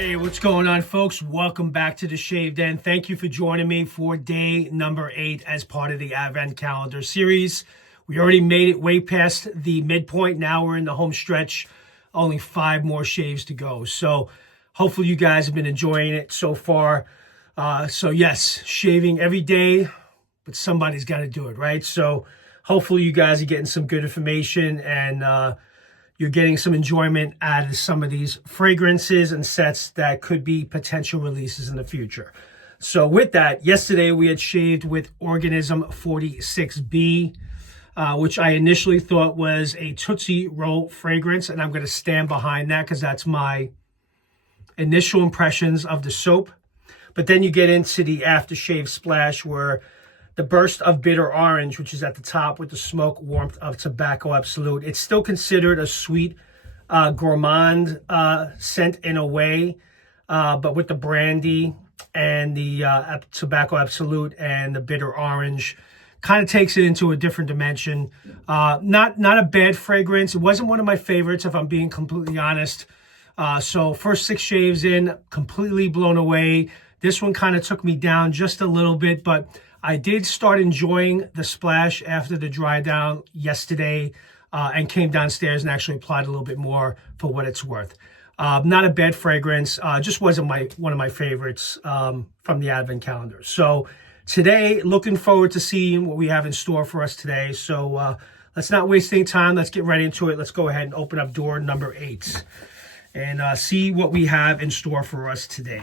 Hey, what's going on, folks? Welcome back to the Shave Den. Thank you for joining me for day number 8 as part of the Advent Calendar series. We already made it way past the midpoint. Now we're in the home stretch. Only 5 more shaves to go. So hopefully you guys have been enjoying it so far. So yes, shaving every day, but somebody's got to do it, right? So hopefully you guys are getting some good information and you're getting some enjoyment out of some of these fragrances and sets that could be potential releases in the future. So with that, yesterday we had shaved with Organism 46B, which I initially thought was a Tootsie Roll fragrance, and I'm going to stand behind that because that's my initial impressions of the soap. But then you get into the aftershave splash where the burst of bitter orange, which is at the top with the smoke warmth of tobacco absolute. It's still considered a sweet gourmand scent in a way, but with the brandy and the tobacco absolute and the bitter orange, kind of takes it into a different dimension. Not a bad fragrance. It wasn't one of my favorites, if I'm being completely honest. So first 6 shaves in, completely blown away. This one kind of took me down just a little bit, but I did start enjoying the splash after the dry down yesterday and came downstairs and actually applied a little bit more for what it's worth. Not a bad fragrance, just wasn't one of my favorites from the Advent Calendar. So today, looking forward to seeing what we have in store for us today. So let's not waste any time. Let's get right into it. Let's go ahead and open up door number 8 and see what we have in store for us today.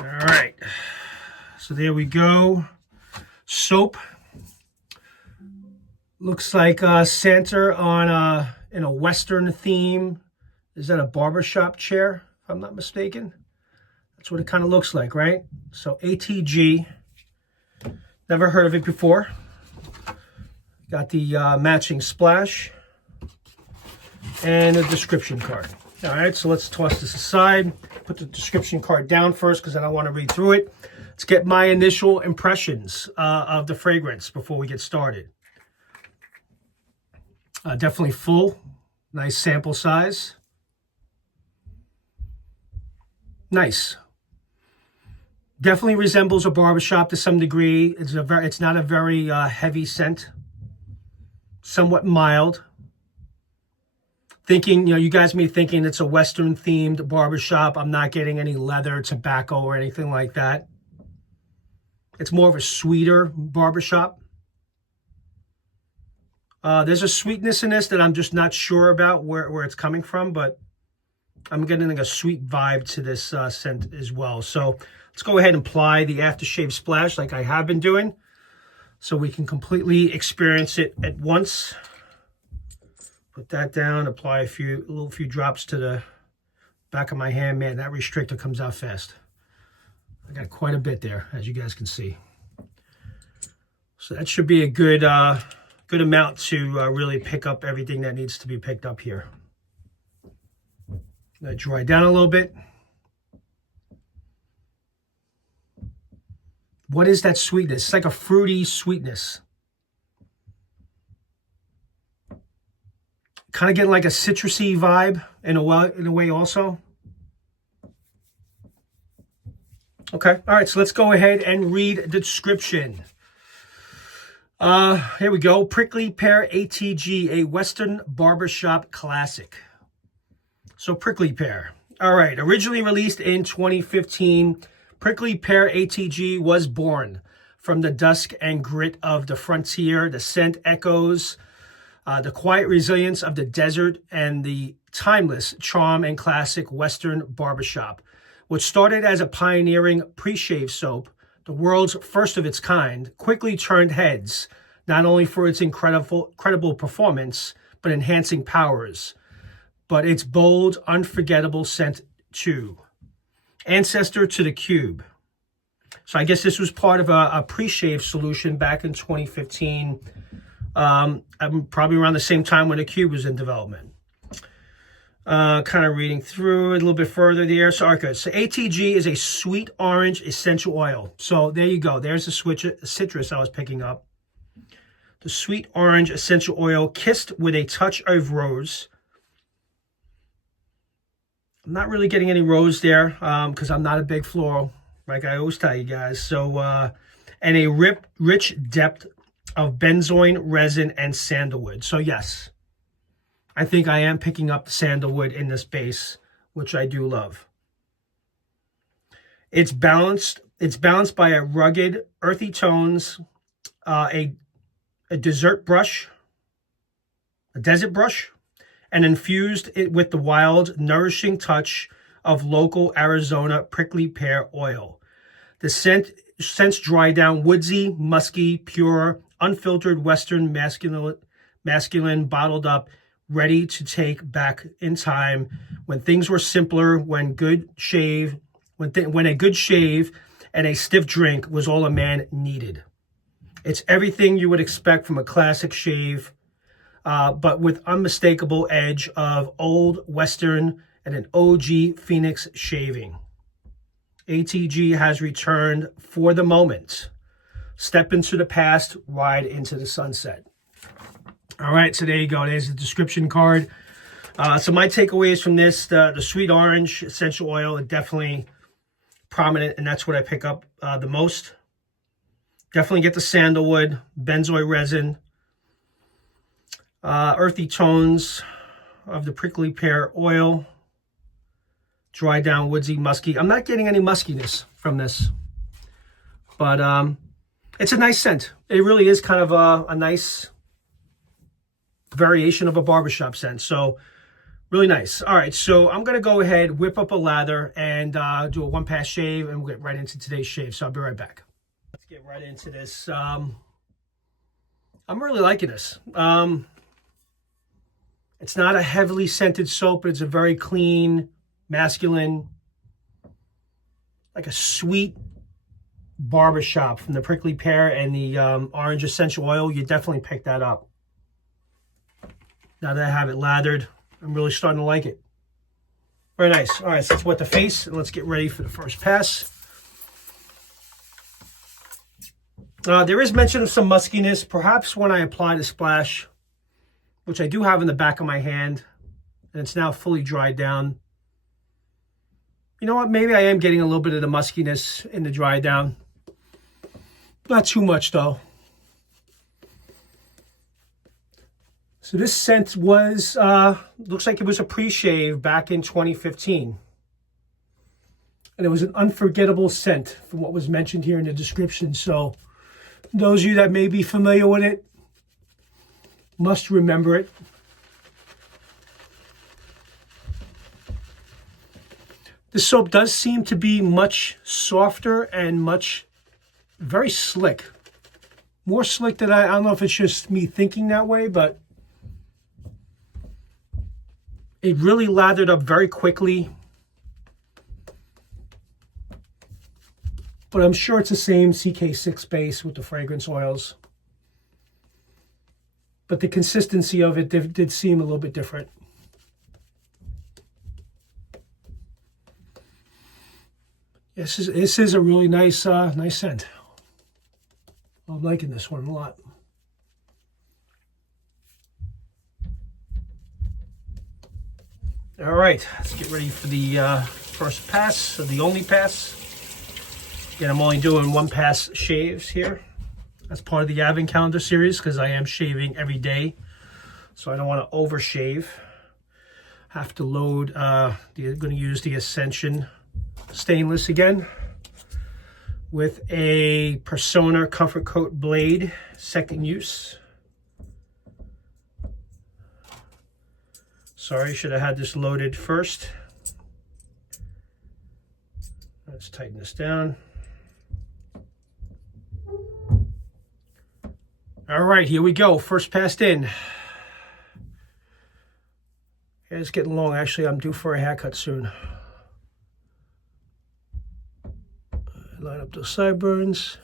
All right. So there we go. Soap. Looks like Santa on in a Western theme. Is that a barbershop chair, if I'm not mistaken? That's what it kind of looks like, right? So ATG. Never heard of it before. Got the matching splash and a description card. All right, so let's toss this aside. Put the description card down first because I don't want to read through it. Let's get my initial impressions of the fragrance before we get started. Definitely full, nice sample size. Nice. Definitely resembles a barbershop to some degree. It's not a very heavy scent. Somewhat mild. Thinking, you guys may be thinking it's a Western themed barbershop. I'm not getting any leather, tobacco, or anything like that. It's more of a sweeter barbershop. There's a sweetness in this that I'm just not sure about where it's coming from, but I'm getting like a sweet vibe to this scent as well. So let's go ahead and apply the aftershave splash like I have been doing so we can completely experience it at once. Put that down, apply a few drops to the back of my hand. Man, that restrictor comes out fast. I got quite a bit there, as you guys can see. So that should be a good amount to really pick up everything that needs to be picked up here. Let it dry down a little bit. What is that sweetness? It's like a fruity sweetness. Kind of getting like a citrusy vibe in a way also. Okay, all right, so let's go ahead and read the description. Here we go. Prickly Pear ATG, a Western barbershop classic. So Prickly Pear. All right, originally released in 2015, Prickly Pear ATG was born from the dusk and grit of the frontier. The scent echoes the quiet resilience of the desert and the timeless charm and classic Western barbershop. What started as a pioneering pre-shave soap, the world's first of its kind, quickly turned heads, not only for its incredible performance, but enhancing powers, but its bold, unforgettable scent too. Ancestor to the CUBE. So I guess this was part of a pre-shave solution back in 2015, probably around the same time when the CUBE was in development. Kind of reading through it a little bit further there. So ATG is a sweet orange essential oil. So there you go. There's the citrus I was picking up. The sweet orange essential oil kissed with a touch of rose. I'm not really getting any rose there because I'm not a big floral, like I always tell you guys. So, and a rich depth of benzoin resin and sandalwood. So yes, I think I am picking up the sandalwood in this base, which I do love. It's balanced. It's balanced by a rugged, earthy tones, a desert brush, a desert brush, and infused it with the wild, nourishing touch of local Arizona prickly pear oil. The scents dry down woodsy, musky, pure, unfiltered Western masculine, bottled up, ready to take back in time when things were simpler, when a good shave and a stiff drink was all a man needed. It's everything you would expect from a classic shave, but with unmistakable edge of old Western and an OG Phoenix shaving. ATG has returned for the moment. Step into the past, ride into the sunset. All right, so there you go. There's the description card. So my takeaways from this, the sweet orange essential oil are definitely prominent, and that's what I pick up the most. Definitely get the sandalwood, benzoin resin, earthy tones of the prickly pear oil, dry down, woodsy, musky. I'm not getting any muskiness from this, but it's a nice scent. It really is kind of a nice variation of a barbershop scent. So really nice. All right, so I'm going to go ahead, whip up a lather, and do a one-pass shave, and we'll get right into today's shave. So I'll be right back. Let's get right into this. I'm really liking this. It's not a heavily scented soap, but it's a very clean, masculine, like a sweet barbershop from the prickly pear and the orange essential oil. You definitely pick that up. Now that I have it lathered, I'm really starting to like it. Very nice. All right, so let's wet the face and let's get ready for the first pass. There is mention of some muskiness, perhaps when I apply the splash, which I do have in the back of my hand, and it's now fully dried down. You know what? Maybe I am getting a little bit of the muskiness in the dry down. Not too much, though. So this scent was, looks like it was a pre-shave back in 2015. And it was an unforgettable scent from what was mentioned here in the description. So those of you that may be familiar with it must remember it. The soap does seem to be much softer and very slick. More slick than I don't know if it's just me thinking that way, but it really lathered up very quickly. But I'm sure it's the same CK6 base with the fragrance oils. But the consistency of it did seem a little bit different. This is a really nice nice scent. I'm liking this one a lot. All right, let's get ready for the first pass, so the only pass. Again, I'm only doing one pass shaves here. That's part of the Advent calendar series because I am shaving every day. So I don't want to overshave. Have to load, I'm going to use the Ascension stainless again with a Persona Comfort Coat blade, second use. Sorry, should have had this loaded first. Let's tighten this down. All right, here we go. First passed in. It's getting long. Actually, I'm due for a haircut soon. Line up those sideburns.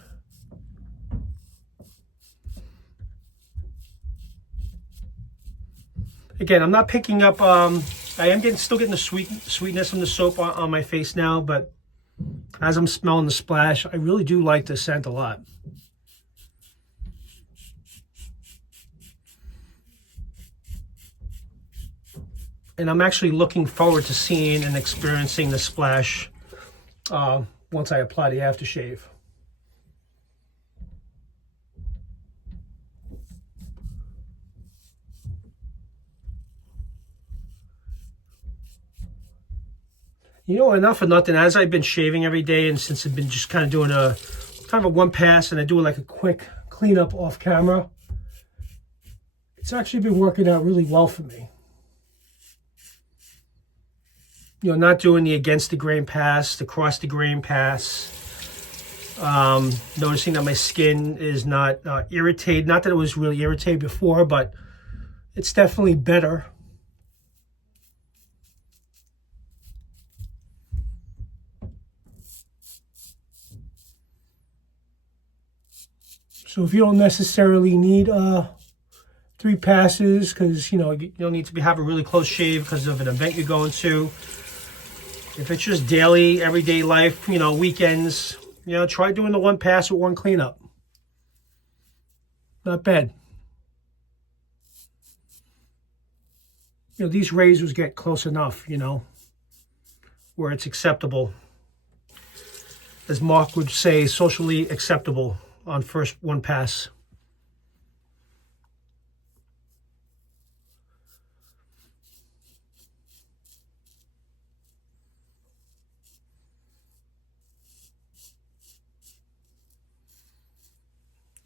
Again, I'm not picking up, I am still getting the sweetness from the soap on my face now, but as I'm smelling the splash, I really do like the scent a lot. And I'm actually looking forward to seeing and experiencing the splash once I apply the aftershave. You know, enough or nothing, as I've been shaving every day and since I've been just kind of doing a one pass and I do like a quick cleanup off camera, it's actually been working out really well for me. You know, not doing the against the grain pass, the cross the grain pass. Noticing that my skin is not irritated. Not that it was really irritated before, but it's definitely better. So if you don't necessarily need 3 passes, because you know you don't need to have a really close shave because of an event you're going to. If it's just daily, everyday life, you know, weekends, you know, try doing the 1 pass with 1 cleanup. Not bad. You know, these razors get close enough, you know, where it's acceptable. As Mark would say, socially acceptable on first 1 pass.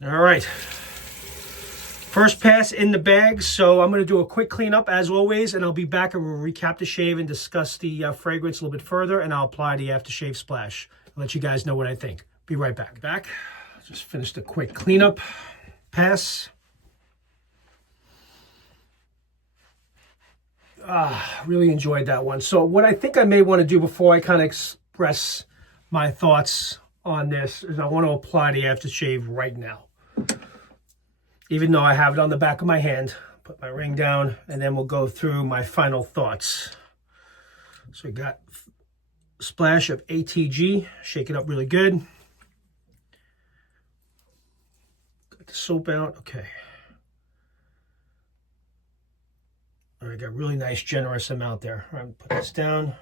All right, first pass in the bag. So I'm going to do a quick cleanup as always, and I'll be back and we'll recap the shave and discuss the fragrance a little bit further, and I'll apply the aftershave splash. I'll let you guys know what I think. Be right back. Just finished a quick cleanup pass. Really enjoyed that one. So what I think I may want to do before I kind of express my thoughts on this is I want to apply the aftershave right now. Even though I have it on the back of my hand, put my ring down, and then we'll go through my final thoughts. So we got a splash of ATG, shake it up really good. Got the soap out, okay. All right, got really nice, generous amount there. All right, put this down.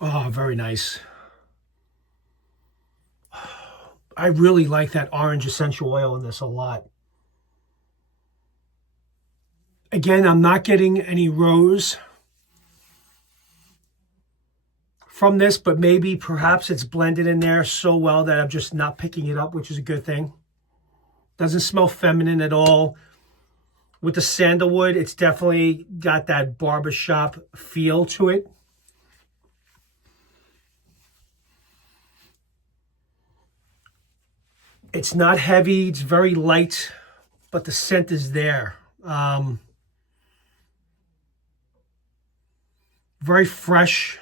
Oh, very nice. I really like that orange essential oil in this a lot. Again, I'm not getting any rose from this, but maybe perhaps it's blended in there so well that I'm just not picking it up, which is a good thing. Doesn't smell feminine at all. With the sandalwood, it's definitely got that barbershop feel to it. It's not heavy, it's very light, but the scent is there. Very fresh.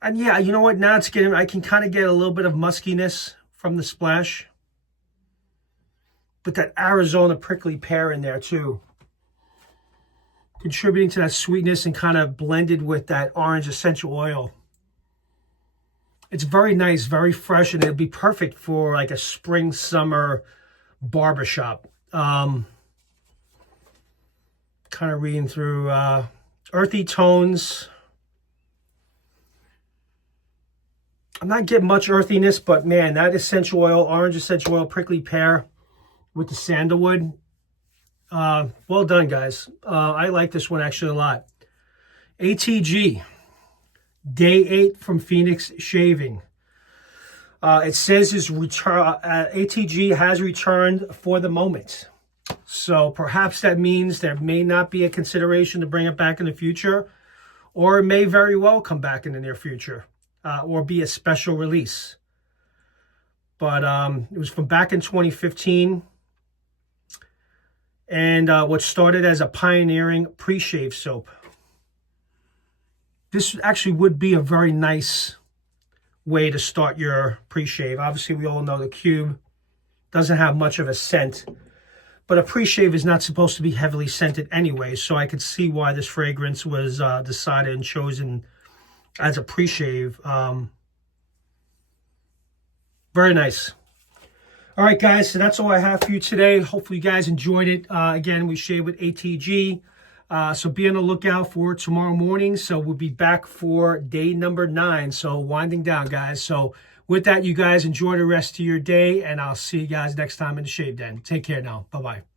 And yeah, you know what? Now it's getting, I can kind of get a little bit of muskiness from the splash. But that Arizona prickly pear in there too. Contributing to that sweetness and kind of blended with that orange essential oil. It's very nice, very fresh, and it'll be perfect for like a spring, summer barbershop. Kind of reading through earthy tones. I'm not getting much earthiness, but man, that essential oil, orange essential oil, prickly pear with the sandalwood. Well done, guys. I like this one actually a lot. ATG. Day 8 from Phoenix Shaving. It says his return. ATG has returned for the moment. So perhaps that means there may not be a consideration to bring it back in the future, or it may very well come back in the near future, or be a special release. But it was from back in 2015. And what started as a pioneering pre-shave soap. This actually would be a very nice way to start your pre-shave. Obviously, we all know the Cube doesn't have much of a scent, but a pre-shave is not supposed to be heavily scented anyway, so I could see why this fragrance was decided and chosen as a pre-shave. Very nice. All right, guys, so that's all I have for you today. Hopefully you guys enjoyed it. Again, we shave with ATG. So be on the lookout for tomorrow morning. So we'll be back for day number 9. So winding down, guys. So with that, you guys enjoy the rest of your day, and I'll see you guys next time in the Shave Den. Take care now. Bye-bye.